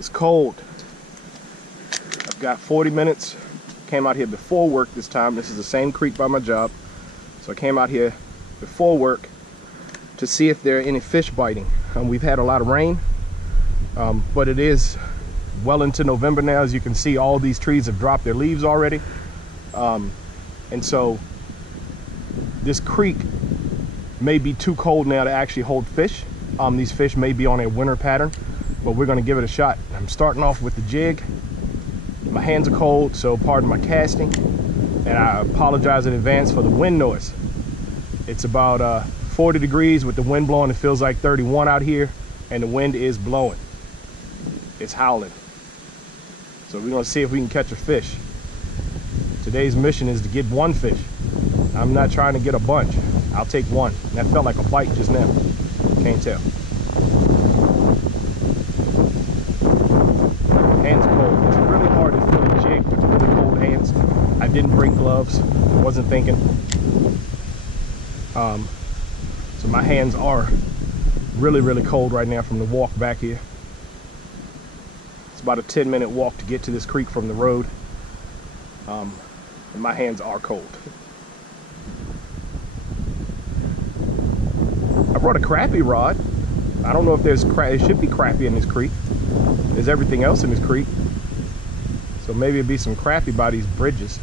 It's cold. I've got 40 minutes. Came out here before work this time. This is the same creek by my job. So I came out here before work to see if there are any fish biting. We've had a lot of rain, but it is well into November now. As you can see, all these trees have dropped their leaves already. And so this creek may be too cold now to actually hold fish. These fish may be on a winter pattern, but we're gonna give it a shot. I'm starting off with the jig. My hands are cold, so pardon my casting. And I apologize in advance for the wind noise. It's about 40 degrees with the wind blowing. It feels like 31 out here, and the wind is blowing. It's howling. So we're gonna see if we can catch a fish. Today's mission is to get one fish. I'm not trying to get a bunch. I'll take one. And that felt like a bite just now. Can't tell. Hands are cold. It's really hard to feel a jig with really cold hands. I didn't bring gloves. Wasn't thinking. So my hands are really, really cold right now from the walk back here. It's about a 10-minute walk to get to this creek from the road. And my hands are cold. I brought a crappie rod. I don't know if there's it should be crappie in this creek. There's everything else in this creek. So maybe it'd be some crappie by these bridges.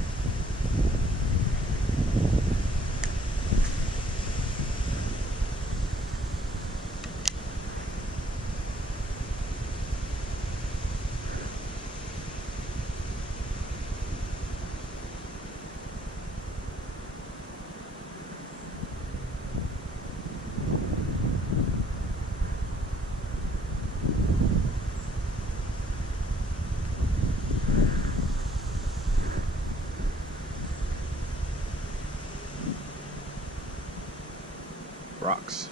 Rocks.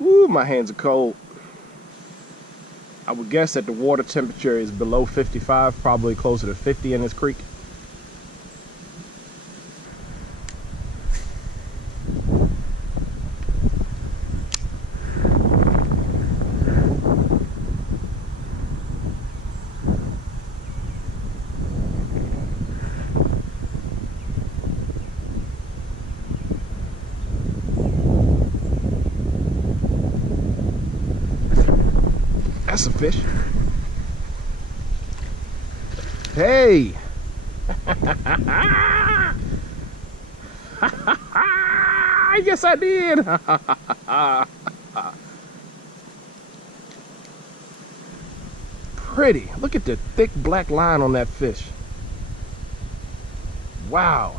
Ooh, my hands are cold. I would guess that the water temperature is below 55, probably closer to 50 in this creek. That's a fish. Hey! Yes, I did. Pretty. Look at the thick black line on that fish. Wow.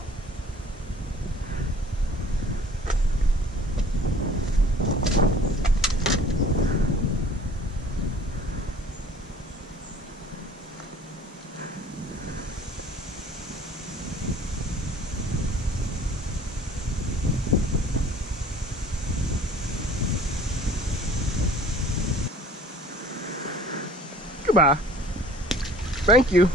Goodbye. Thank you.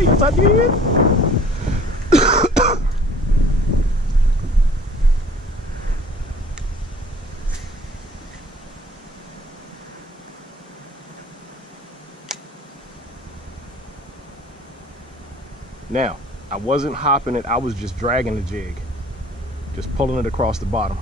Yes, I did. Now, I wasn't hopping it, I was just dragging the jig. Just pulling it across the bottom.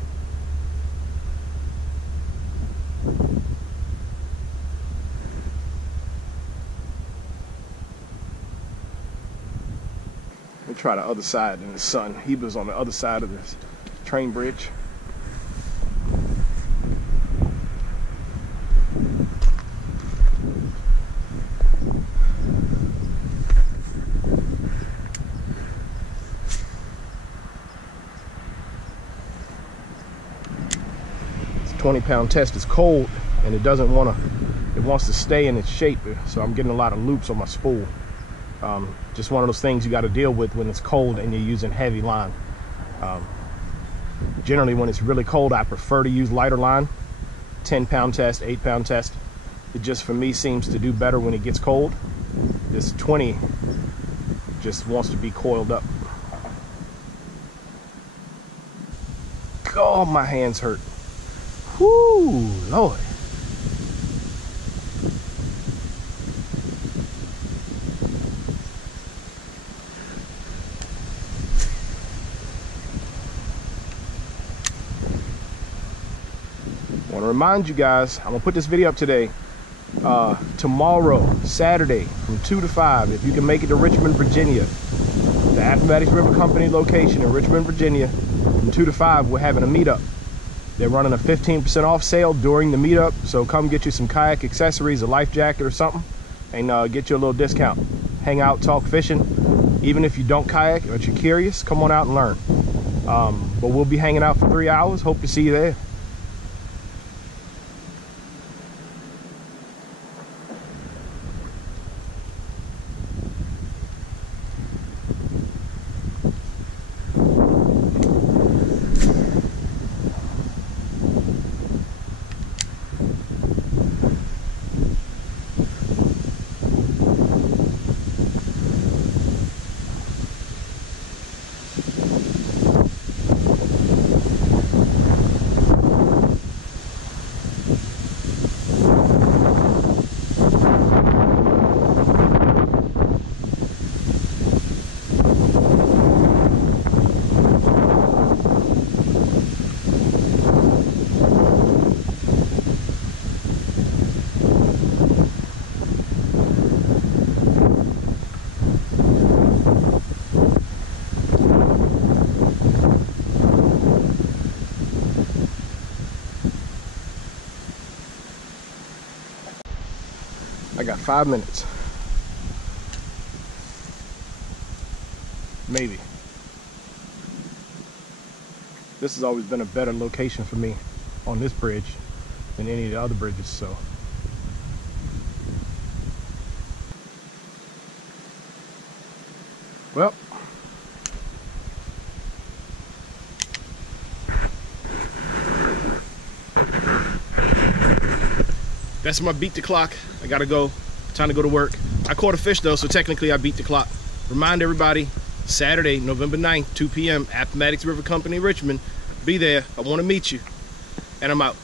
Let me try the other side in the sun. He was on the other side of this train bridge. It's a 20-pound test. It's cold and it doesn't want to, it wants to stay in its shape. So I'm getting a lot of loops on my spool. Just one of those things you got to deal with when it's cold and you're using heavy line. Generally when it's really cold, I prefer to use lighter line. 10-pound test, 8-pound test. It just for me seems to do better when it gets cold. this 20 just wants to be coiled up. Oh, my hands hurt. Whoo, Lord. I want to remind you guys, I'm gonna put this video up today. Tomorrow, Saturday, from 2 to 5, if you can make it to Richmond, Virginia, the Appomattox River Company location in Richmond, Virginia, from 2 to 5, we're having a meetup. They're running a 15% off sale during the meetup, so come get you some kayak accessories, a life jacket or something, and get you a little discount. Hang out, talk fishing. Even if you don't kayak, but you're curious, come on out and learn. But we'll be hanging out for 3 hours. Hope to see you there. I got 5 minutes. Maybe. This has always been a better location for me on this bridge than any of the other bridges, so. Well. That's my beat the clock. I gotta go. Time to go to work. I caught a fish though, so technically I beat the clock. Remind everybody, Saturday, November 9th, 2 p.m., Appomattox River Company, Richmond. Be there. I want to meet you. And I'm out.